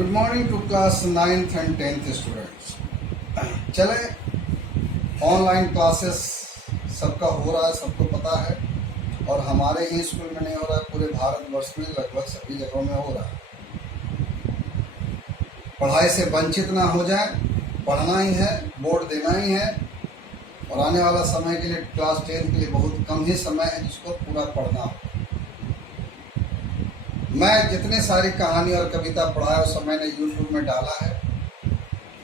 Good morning to class 9th and 10th students. चले, online classes सबका हो रहा है, सबको पता है, और हमारे ही स्कूल में नहीं हो रहा है, पूरे भारतवर्ष में लगभग सभी जगहों में हो रहा है। पढ़ाई से वंचित ना हो जाए, पढ़ना ही है, बोर्ड देना ही है, और आने वाला समय के लिए क्लास 10 के लिए बहुत कम ही समय है जिसको पूरा पढ़ना हो। मैं जितने सारी कहानी और कविता पढ़ा है उस सब मैंने यूट्यूब में डाला है,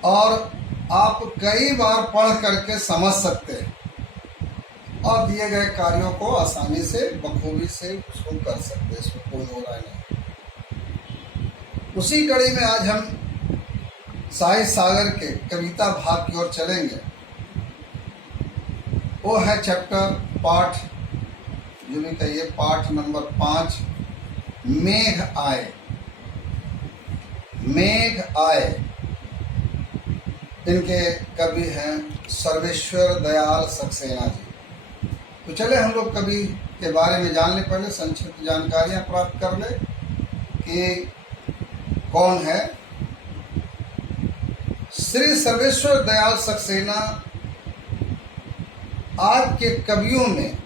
और आप कई बार पढ़ करके समझ सकते हैं और दिए गए कार्यों को आसानी से बखूबी से उसको कर सकते हैं, इसमें कोई हो रहा नहीं। उसी कड़ी में आज हम साहित्य सागर के कविता भाग की ओर चलेंगे। वो है चैप्टर पाठ, जो भी कहिए, पाठ नंबर 5, मेघ आए। मेघ आए, इनके कवि हैं सर्वेश्वर दयाल सक्सेना जी। तो चले हम लोग कवि के बारे में जान ले, पहले संक्षिप्त जानकारियां प्राप्त कर ले कि कौन है। श्री सर्वेश्वर दयाल सक्सेना आज के कवियों में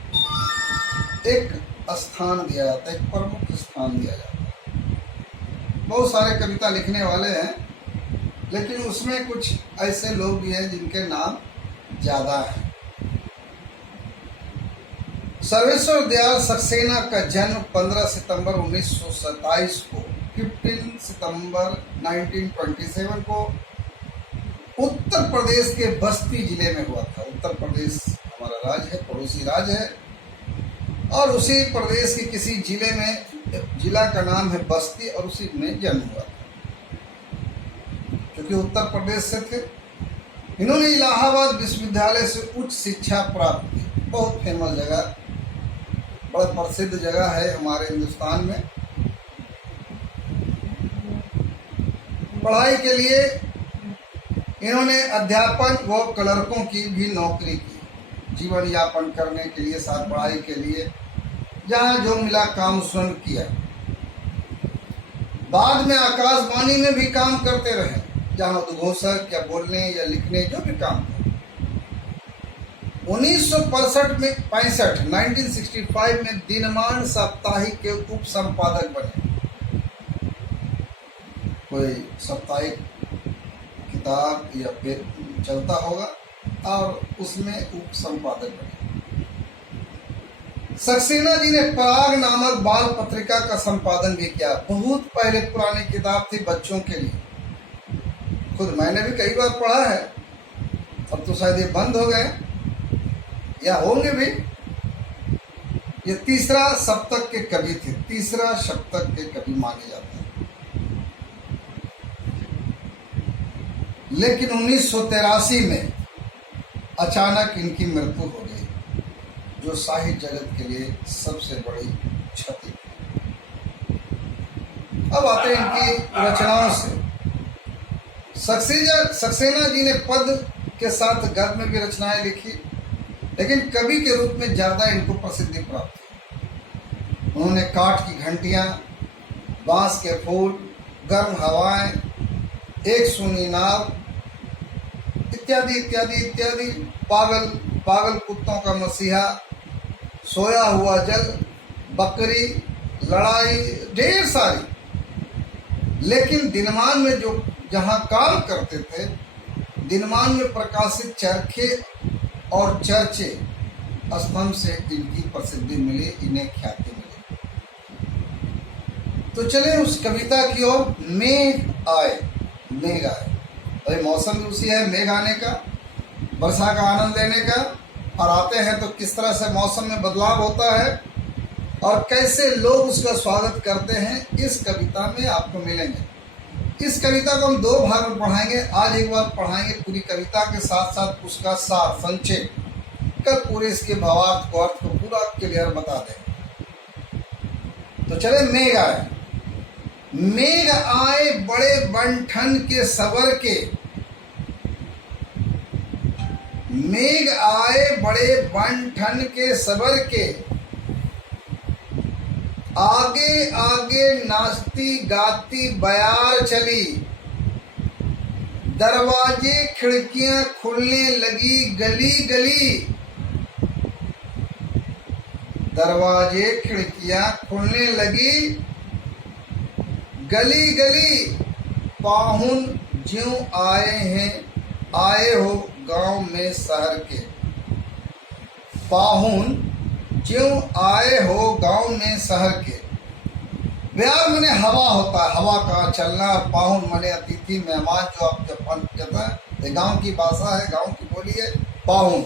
एक स्थान दिया जाता है, एक प्रमुख स्थान दिया जाता है। बहुत सारे कविता लिखने वाले हैं, लेकिन उसमें कुछ ऐसे लोग भी हैं जिनके नाम ज्यादा हैं। सर्वेश्वर दयाल सक्सेना का जन्म 15 सितंबर 1927 को, 15 सितंबर 1927 को उत्तर प्रदेश के बस्ती जिले में हुआ था। उत्तर प्रदेश हमारा राज्य है, पड़ोसी राज्य है, और उसी प्रदेश के किसी जिले में, जिला का नाम है बस्ती, और उसी में जन्म हुआ था। क्योंकि उत्तर प्रदेश से थे, इन्होंने इलाहाबाद विश्वविद्यालय से उच्च शिक्षा प्राप्त की। बहुत फेमस जगह, बड़ा प्रसिद्ध जगह है हमारे हिंदुस्तान में। पढ़ाई के लिए इन्होंने अध्यापन व क्लर्कों की भी नौकरी की, जीवन यापन करने के लिए, साथ पढ़ाई के लिए जहाँ जो मिला काम स्वयं किया। बाद में आकाशवाणी में भी काम करते रहे, जहाँ उद्घोषक या बोलने या लिखने जो भी काम था। 1965 में दिनमान साप्ताहिक के उप संपादक बने। कोई साप्ताहिक किताब या चलता होगा, और उसमें उप संपादक बने। सक्सेना जी ने पराग नामक बाल पत्रिका का संपादन भी किया। बहुत पहले पुरानी किताब थी बच्चों के लिए, खुद मैंने भी कई बार पढ़ा है। अब तो शायद ये बंद हो गए या होंगे भी। ये तीसरा शतक के कवि थे, तीसरा शतक के कवि माने जाते हैं। लेकिन 1983 में अचानक इनकी मृत्यु हो गई, जो साहित्य जगत के लिए सबसे बड़ी क्षति। अब आते हैं इनकी रचनाओं से। सक्सेना जी ने पद के साथ गद्य में भी रचनाएं लिखी, लेकिन कवि के रूप में ज्यादा इनको प्रसिद्धि प्राप्त हुई। उन्होंने काठ की घंटियां, बांस के फूल, गर्म हवाएं, एक सूनी नाव इत्यादि इत्यादि इत्यादि, पागल कुत्तों का मसीहा, सोया हुआ जल, बकरी, लड़ाई, ढेर सारी। लेकिन दिनमान में जो जहां काम करते थे, दिनमान में प्रकाशित चरखे और चर्चे स्तंभ से इनकी प्रसिद्धि मिली, इन्हें ख्याति मिली। तो चले उस कविता की ओर। मेघ आए। मेघ आए, अरे मौसम भी उसी है, मेघ आने का, वर्षा का आनंद लेने का। और आते हैं तो किस तरह से मौसम में बदलाव होता है और कैसे लोग उसका स्वागत करते हैं, इस कविता में आपको मिलेंगे। इस कविता को हम 2 भाग में पढ़ाएंगे। आज एक बार पढ़ाएंगे पूरी कविता के साथ साथ उसका सार, संक्षेप, कल पूरे इसके भावार्थ को, अर्थ को पूरा क्लियर बता दें। तो चले, मेघ आए। मेघ आए बड़े बंठन के सवर के, मेघ आए बड़े बंठन के सबर के, आगे आगे नाचती गाती बयार चली, दरवाजे खिड़कियां खुलने लगी गली गली, दरवाजे खिड़कियां खुलने लगी गली गली। पाहुन ज्यों आए हैं, आए हो गांव में शहर के, पाहुन ज्यों आए हो गांव में शहर के। व्यार मने हवा होता है, हवा का चलना। पाहुन मने अतिथि मेहमान, जो आप जब कहता है, ये गांव की भाषा है, गांव की बोली है पाहुन।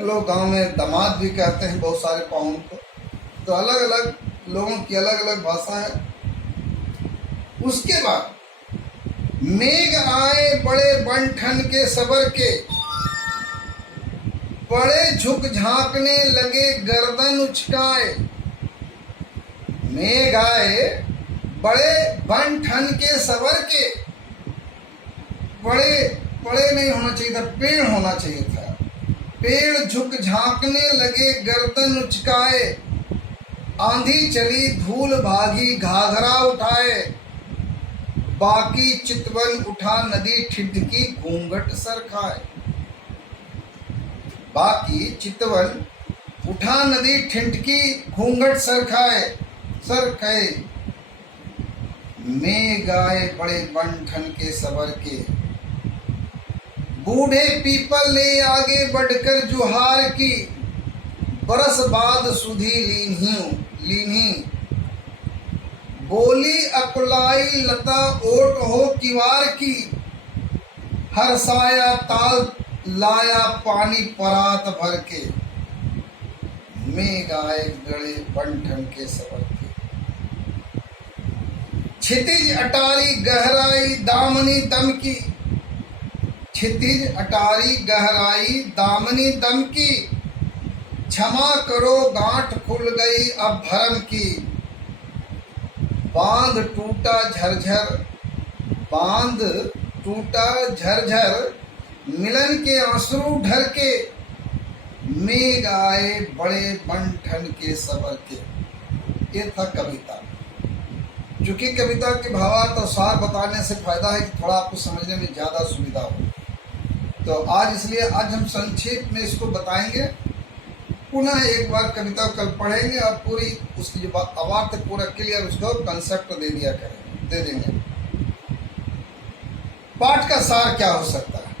लोग गांव में दामाद भी कहते हैं बहुत सारे पाहुन को, तो अलग अलग लोगों की अलग अलग भाषा है। उसके बाद मेघ आए बड़े बन ठन के सबर के, बड़े झुक झांकने लगे गर्दन उचकाए। मेघ आए बड़े बन ठन के सबर के, बड़े बड़े नहीं होना चाहिए था, पेड़ होना चाहिए था। पेड़ झुक झांकने लगे गर्दन उचकाए, आंधी चली धूल भागी घाघरा उठाए। बाकी चितवन उठा नदी ठिठकी घूंघट सर खाए, बाकी चितवन उठा नदी ठिठकी घूंघट सर खाए, सर खाए। मेघ आए बड़े बन ठन के सबर के, बूढ़े पीपल ने आगे बढ़कर जुहार की। बरस बाद सुधी लीन्ही, बोली अकुलाई लता ओट हो किवार की। हरसाया ताल लाया पानी परात भर के, मेघ आए बड़े बन ठन के सबर के। क्षितिज अटारी गहराई दामनी दम की, क्षितिज अटारी गहराई दामनी दम की। क्षमा करो गांठ खुल गई अब भरम की। बांध टूटा झरझर, बांध टूटा झरझर, मिलन के आंसू ढर के। मेघ आए बड़े बन ठन के सबर के। ये था कविता। चूंकि कविता के भावार्थ और सार बताने से फायदा है कि थोड़ा आपको समझने में ज्यादा सुविधा हो, तो आज इसलिए आज हम संक्षेप में इसको बताएंगे। पुनः एक बार कविता कल पढ़ेंगे और पूरी उसकी जो भावार्थ पूरा क्लियर उसको कंसेप्ट दे देंगे। पाठ का सार क्या हो सकता है?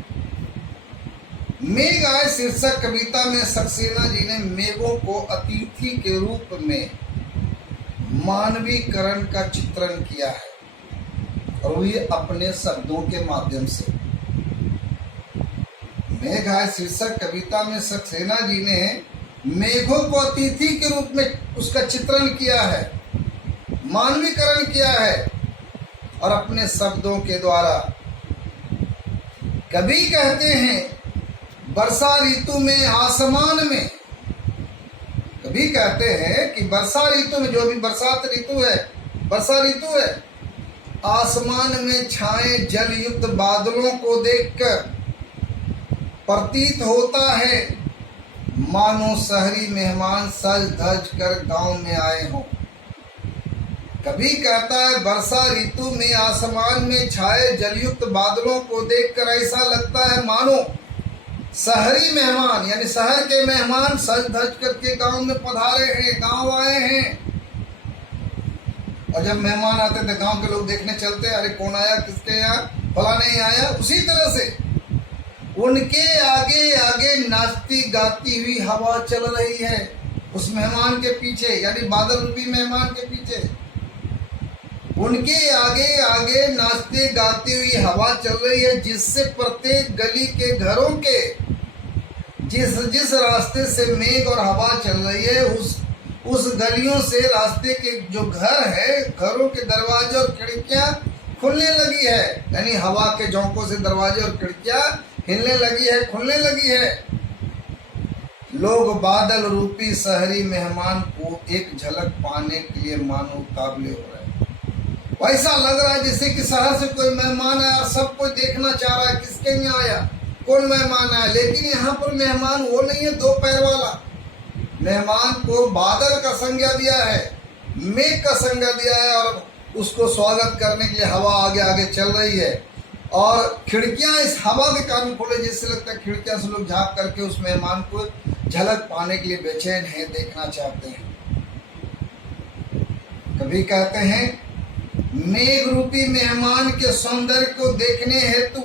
मेघ आए शीर्षक कविता में सक्सेना जी ने मेघों को अतिथि के रूप में मानवीकरण का चित्रण किया है, और ये अपने शब्दों के माध्यम से। मेघ आए शीर्षक कविता में सक्सेना जी ने मेघों को अतिथि के रूप में उसका चित्रण किया है, मानवीकरण किया है, और अपने शब्दों के द्वारा। कवि कहते हैं वर्षा ऋतु में आसमान में, कवि कहते हैं कि वर्षा ऋतु में, जो भी बरसात ऋतु है, वर्षा ऋतु है, आसमान में छाए जल युक्त बादलों को देखकर प्रतीत होता है मानो शहरी मेहमान सज धज कर गांव में आए हों। कभी कहता है वर्षा ऋतु में आसमान में छाए जलयुक्त बादलों को देखकर ऐसा लगता है मानो शहरी मेहमान, यानी शहर के मेहमान सज धज करके गांव में पधारे हैं, गांव आए हैं। और जब मेहमान आते थे गांव के लोग देखने चलते, अरे कौन आया, किसके यहाँ, फला नहीं आया। उसी तरह से उनके आगे आगे नाचती गाती हुई हवा चल रही है, उस मेहमान के पीछे, यानी बादल रूपी मेहमान के पीछे। उनके आगे आगे नाचते गाती हुई हवा चल रही है, जिससे प्रत्येक गली के घरों के जिस रास्ते से मेघ और हवा चल रही है, उस गलियों से रास्ते के जो घर है, घरों के दरवाजे और खिड़कियां खुलने लगी है, यानी हवा के झोंकों से दरवाजे और खिड़कियां हिलने लगी है, खुलने लगी है। लोग बादल रूपी शहरी मेहमान को एक झलक पाने के लिए मानो उतावले हो रहे हैं। वैसा लग रहा है जैसे कि शहर से कोई मेहमान आया, सब कोई देखना चाह रहा है किसके यहाँ आया, कौन मेहमान आया। लेकिन यहाँ पर मेहमान वो नहीं है दो पैर वाला, मेहमान को बादल का संज्ञा दिया है, मेघ का संज्ञा दिया है, और उसको स्वागत करने के लिए हवा आगे आगे चल रही है, और खिड़कियां इस हवा के कारण खोले, जिससे लगता है खिड़कियां से लोग झांक करके उस मेहमान को झलक पाने के लिए बेचैन हैं, देखना चाहते हैं। कभी कहते हैं मेघ रूपी मेहमान के सौंदर्य को देखने हेतु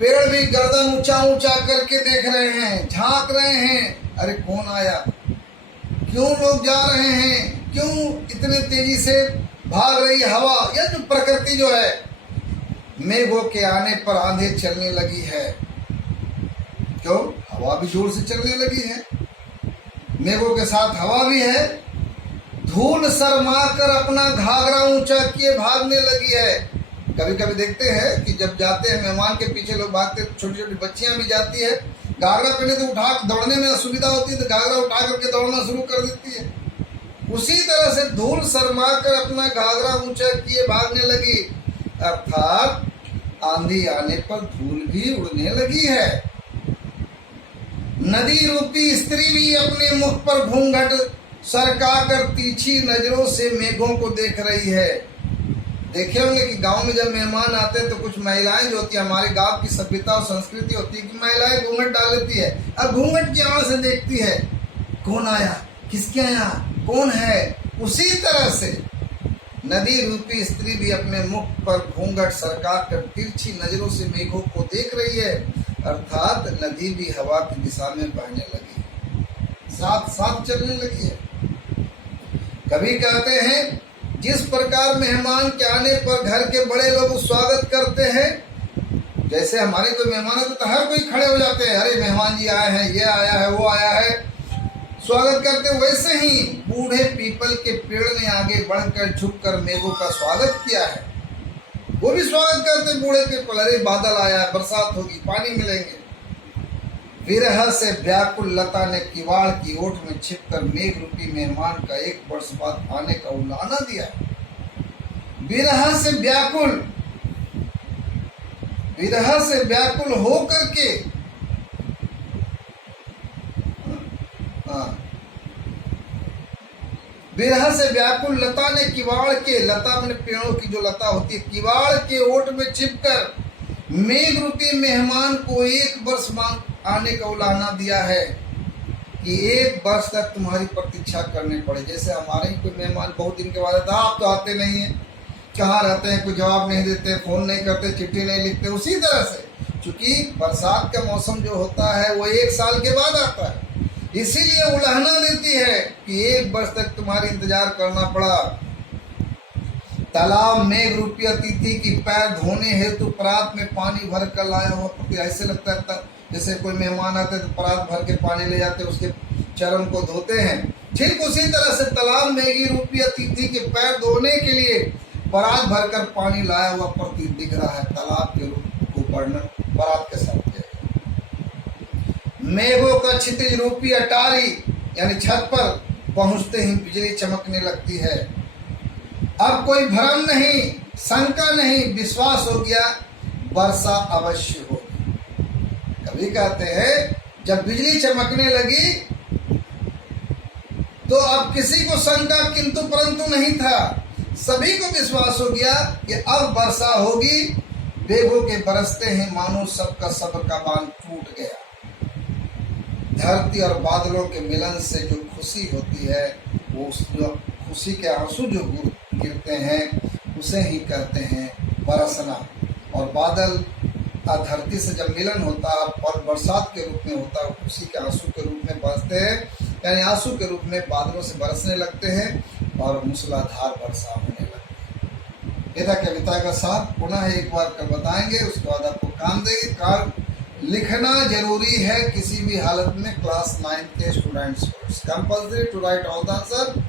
पेड़ भी गर्दन ऊंचा ऊंचा करके देख रहे हैं, झांक रहे हैं। अरे कौन आया, क्यों लोग जा रहे हैं, क्यों इतने तेजी से भाग रही हवा। यह जो प्रकृति जो है, मेघों के आने पर आंधी चलने लगी है। क्यों? हवा भी जोर से चलने लगी है, मेघों के साथ हवा भी है। धूल शर्मा कर अपना घाघरा ऊंचा किए भागने लगी है। कभी कभी देखते हैं कि जब जाते हैं मेहमान के पीछे लोग भागते, छोटी छोटी बच्चियां भी जाती है, घाघरा पहने तो उठा, दौड़ने में असुविधा होती है तो घाघरा उठा करके दौड़ना शुरू कर देती है। उसी तरह से धूल शर्मा कर अपना घाघरा ऊंचा किए भागने लगी, अर्थात आंधी आने पर धूल भी उड़ने लगी है। नदी रूपी स्त्री भी अपने मुख पर घूंघट सरका कर तीखी नजरों से मेघों को देख रही है। देखे होंगे कि गांव में जब मेहमान आते हैं तो कुछ महिलाएं जो होती है, हमारे गांव की सभ्यता और संस्कृति होती है कि महिलाएं घूंघट डाल लेती है, अब घूंघट की आड़ से देखती है कौन आया, किसके आया, कौन है। उसी तरह से नदी रूपी स्त्री भी अपने मुख पर घूंघट सरका कर तिरछी नजरों से मेघों को देख रही है, अर्थात नदी भी हवा की दिशा में बहने लगी, साथ साथ चलने लगी है। कभी कहते हैं जिस प्रकार मेहमान के आने पर घर के बड़े लोग स्वागत करते हैं, जैसे हमारे कोई मेहमान आते तो हर कोई खड़े हो जाते हैं, अरे मेहमान जी आए हैं, ये आया है, वो आया है, स्वागत करते। वैसे ही बूढ़े पीपल के पेड़ ने आगे बढ़कर झुककर मेघों का स्वागत किया है। वो भी स्वागत करते बूढ़े पीपल, अरे बादल आया है, बरसात होगी, पानी मिलेंगे। विरह से व्याकुल लता ने किवाड़ की ओट में छिपकर मेघ रूपी मेहमान का 1 वर्ष बाद आने का उलाना दिया। विरह से व्याकुल हो करके, विरह से व्याकुल लता ने किवाड़ के, लता में पेड़ों की जो लता होती है, किवाड़ के ओट में छिपकर मेघ रूपी मेहमान को 1 वर्ष आने का उलाहना दिया है कि 1 वर्ष तक तुम्हारी प्रतीक्षा करनी पड़े। जैसे हमारे ही कोई मेहमान बहुत दिन के बाद आता, आप तो आते नहीं हैं, कहाँ रहते हैं, कोई जवाब नहीं देते, फोन नहीं करते, चिट्ठी नहीं लिखते। उसी तरह से चूंकि बरसात का मौसम जो होता है वो 1 साल के बाद आता है, इसीलिए उलाहना देती है कि 1 वर्ष तक तुम्हारी इंतजार करना पड़ा। तालाब मेघ रूपी अतिथि की पैर धोने हेतु परात में पानी भर कर लाया हुआ, ऐसे लगता है जैसे कोई मेहमान आते तो परात भर के पानी ले जाते, उसके चरण को धोते हैं। ठीक उसी तरह से तालाब मेघी रूपी अतिथि के पैर धोने के लिए परात भरकर पानी लाया हुआ प्रतीत दिख रहा है। तालाब के रूप को वर्णन परात के साथ किया। मेघों का क्षितिज रूपी अटारी यानी छत पर पहुंचते ही बिजली चमकने लगती है। अब कोई भ्रम नहीं, शंका नहीं, विश्वास हो गया वर्षा अवश्य होगी। कभी कहते हैं जब बिजली चमकने लगी तो अब किसी को शंका किंतु परंतु नहीं था, सभी को विश्वास हो गया कि अब वर्षा होगी। मेघों के बरसते हैं मानो सबका सब्र का बांध टूट गया। धरती और बादलों के मिलन से जो खुशी होती है, वो उस जो खुशी के आंसू जो गिरते हैं उसे ही कहते हैं बरसना। और बादल और धरती से जब मिलन होता है और बरसात के रूप में होता है, खुशी के आंसू के रूप में बरसते हैं, यानी आंसू के रूप में बादलों से बरसने लगते हैं और मूसलाधार वर्षा होने लगती है। यथा कविता का साथ पुनः एक बार कर बताएंगे, उसके बाद आपको काम देंगे। कार्ड लिखना जरूरी है किसी भी हालत में। क्लास 9 के स्टूडेंट्स को compulsory to write all the answer.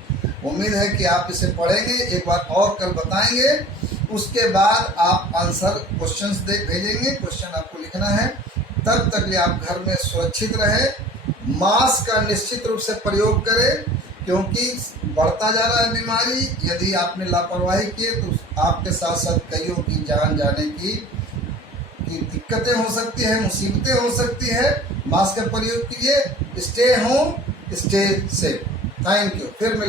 उम्मीद है कि आप इसे पढ़ेंगे, एक बार और कल बताएंगे, उसके बाद आप आंसर क्वेश्चंस भेजेंगे। क्वेश्चन आपको लिखना है। तब तक लिए आप घर में सुरक्षित रहे, मास्क का निश्चित रूप से प्रयोग करें क्योंकि बढ़ता जा रहा है बीमारी। यदि आपने लापरवाही की तो आपके साथ साथ कईयों की जान जाने की दिक्कतें हो सकती है, मुसीबतें हो सकती है। मास्क का प्रयोग कीजिए। Stay home, stay safe. Thank you. फिर मिल